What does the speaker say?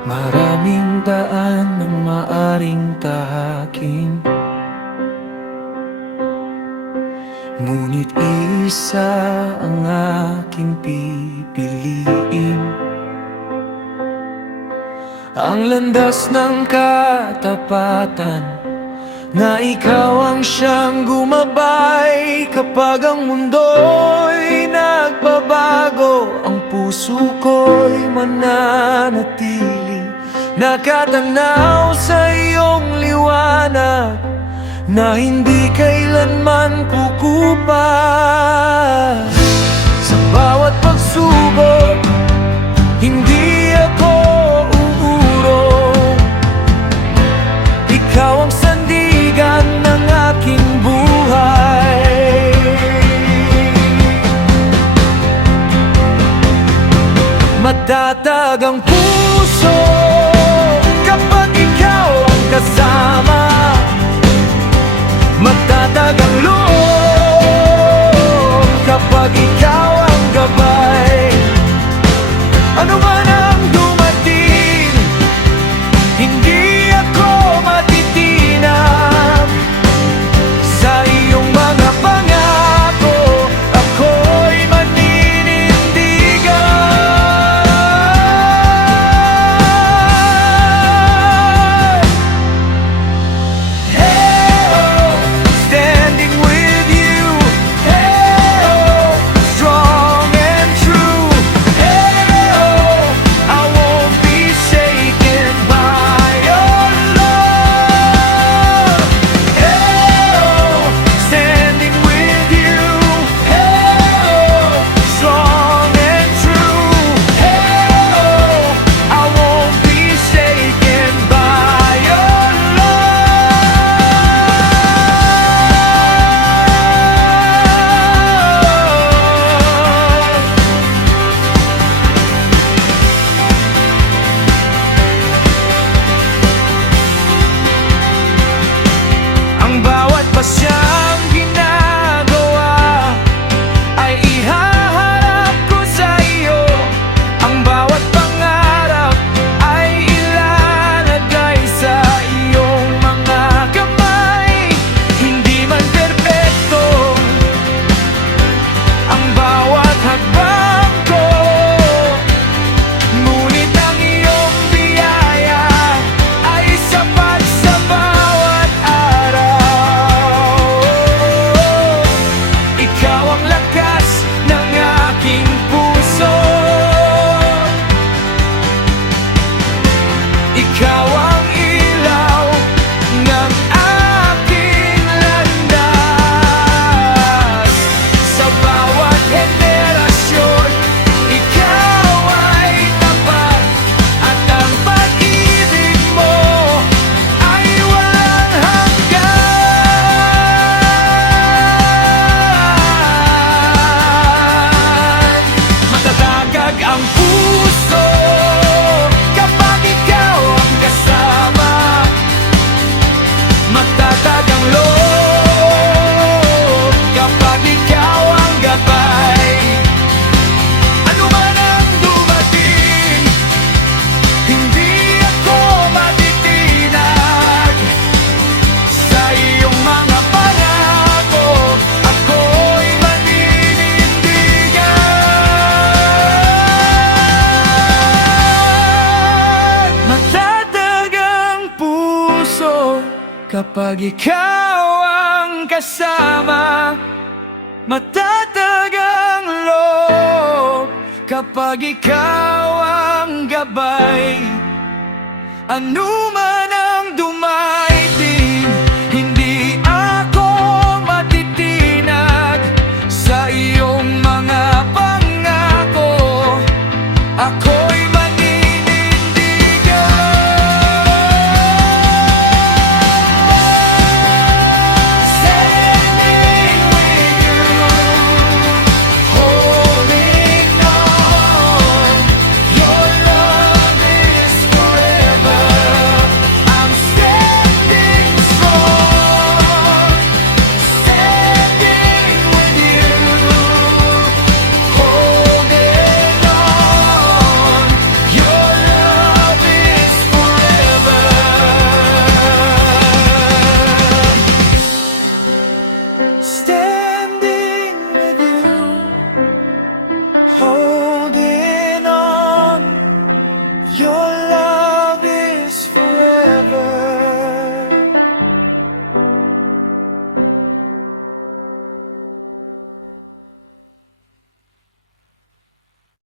Maraming daan ng maaring tahakin, ngunit isa ang aking pipiliin. Ang landas ng katapatan, na ikaw ang siyang gumabay. Kapag ang mundo'y nagbabago, ang puso ko'y mananatili nakatanaw sa iyong liwanag, na hindi kailanman kukupas. Sa bawat pagsubok, hindi ako uurong. Ikaw ang sandigan ng aking buhay. Matatag ang puso kapag ikaw ang kasama. Matatag ang loob kapag ikaw ang gabay. Ano man ang dumating, hindi ako matitinag. Sa iyong mga pangako, ako'y maninindigan. Standing with you, strong and true. I won't be shaken by your love. Standing with you, strong and true. I won't be shaken by your love. Ang bawat pasyang ginagawa ay ihaharap ko sa iyo. Ang bawat pangarap ay ilalagay sa iyong mga kamay. Hindi man perpekto ang bawat hakbang ko, ngunit ang iyong biyaya ay sapat sa bawat araw. Ikaw ang lakas ng aking puso. Ikaw ang ilaw ng aking landas. Sa bawat henerasyon, ikaw ay tapat, at ang pag-ibig mo ay walang hanggan. Matatagag ang puso kapag ikaw ang kasama. Matatag ang loob kapag ikaw ang gabay. Ano man ang dumating, hindi ako matitinag. Sa iyong mga pangako, ako'y maninindigan. Matatag ang puso kapag ikaw ang kasama. Matatag ang loob kapag ikaw ang gabay. Ano man